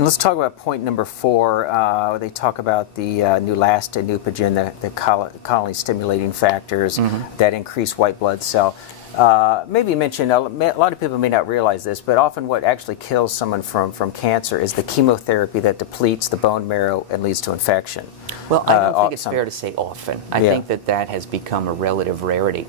And let's talk about point number 4. They talk about the Neulasta, neupogen, the colony-stimulating factors that increase white blood cell. Maybe mention, a lot of people may not realize this, but often what actually kills someone from cancer is the chemotherapy that depletes the bone marrow and leads to infection. Well, I don't think it's fair to say often. I think that has become a relative rarity.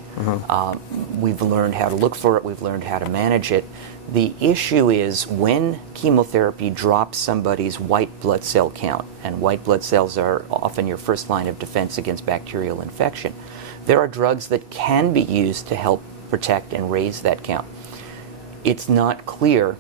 We've learned how to look for it. We've learned how to manage it. The issue is when chemotherapy drops somebody's white blood cell count, and white blood cells are often your first line of defense against bacterial infection, there are drugs that can be used to help protect and raise that count. It's not clear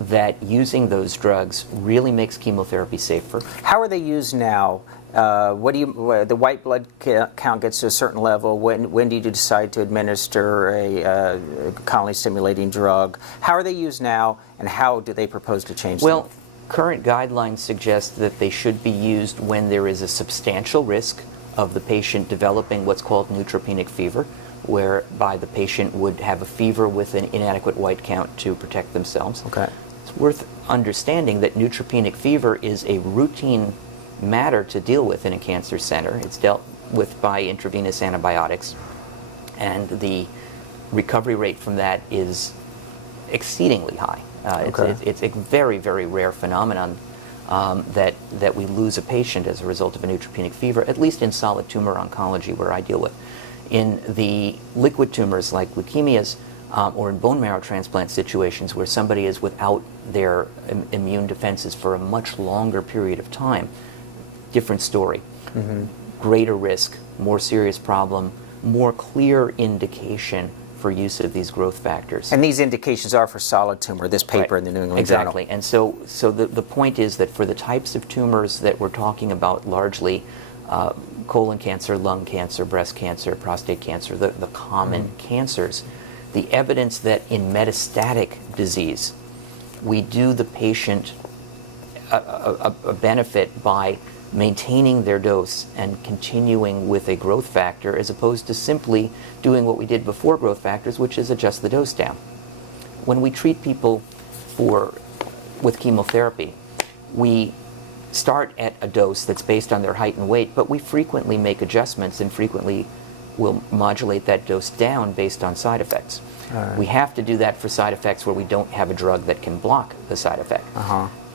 that using those drugs really makes chemotherapy safer. How are they used now? The white blood count gets to a certain level. When do you decide to administer a colony-stimulating drug? How are they used now, and how do they propose to change them? Well, current guidelines suggest that they should be used when there is a substantial risk of the patient developing what's called neutropenic fever, whereby the patient would have a fever with an inadequate white count to protect themselves. Okay. It's worth understanding that neutropenic fever is a routine matter to deal with in a cancer center. It's dealt with by intravenous antibiotics, and the recovery rate from that is exceedingly high. It's a very, very rare phenomenon that we lose a patient as a result of a neutropenic fever, at least in solid tumor oncology, where I deal with. In the liquid tumors like leukemias or in bone marrow transplant situations where somebody is without their immune defenses for a much longer period of time, different story. Greater risk, more serious problem, more clear indication for use of these growth factors. And these indications are for solid tumor, this paper in the New England Journal. Exactly. And so the point is that for the types of tumors that we're talking about, largely colon cancer, lung cancer, breast cancer, prostate cancer, the common cancers, the evidence that in metastatic disease we do the patient a benefit by maintaining their dose and continuing with a growth factor, as opposed to simply doing what we did before growth factors, which is adjust the dose down. When we treat people with chemotherapy, we start at a dose that's based on their height and weight, but we frequently make adjustments and frequently will modulate that dose down based on side effects. We have to do that for side effects where we don't have a drug that can block the side effect.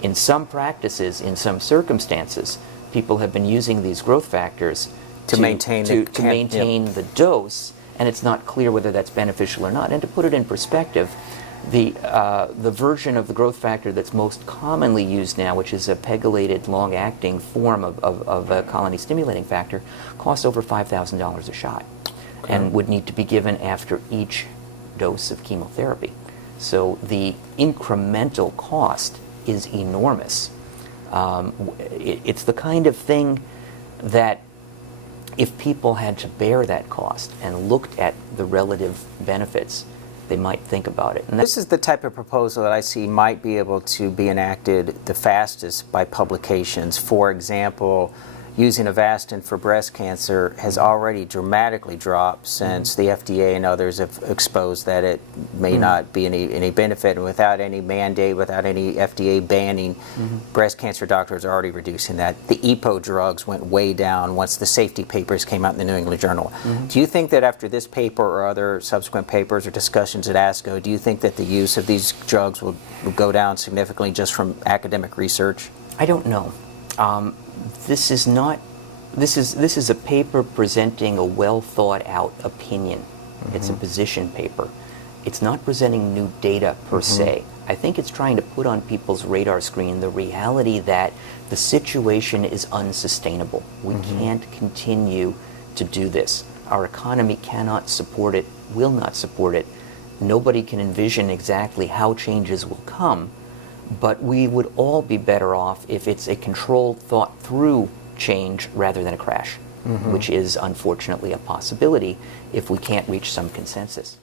In some practices, in some circumstances, people have been using these growth factors to maintain the dose, and it's not clear whether that's beneficial or not. And to put it in perspective, the version of the growth factor that's most commonly used now, which is a pegylated long-acting form of a colony-stimulating factor, costs over $5,000 a shot and would need to be given after each dose of chemotherapy. So the incremental cost is enormous. It's the kind of thing that if people had to bear that cost and looked at the relative benefits, they might think about it. And this is the type of proposal that I see might be able to be enacted the fastest by publications. For example, using Avastin for breast cancer has already dramatically dropped since the FDA and others have exposed that it may not be any benefit, and without any mandate, without any FDA banning, breast cancer doctors are already reducing that. The EPO drugs went way down once the safety papers came out in the New England Journal. Do you think that after this paper or other subsequent papers or discussions at ASCO, do you think that the use of these drugs will go down significantly just from academic research? I don't know. This is a paper presenting a well thought out opinion. It's a position paper. It's not presenting new data per se. I think it's trying to put on people's radar screen the reality that the situation is unsustainable. We can't continue to do this. Our economy cannot support it, will not support it. Nobody can envision exactly how changes will come. But we would all be better off if it's a controlled, thought-through change rather than a crash, which is unfortunately a possibility if we can't reach some consensus.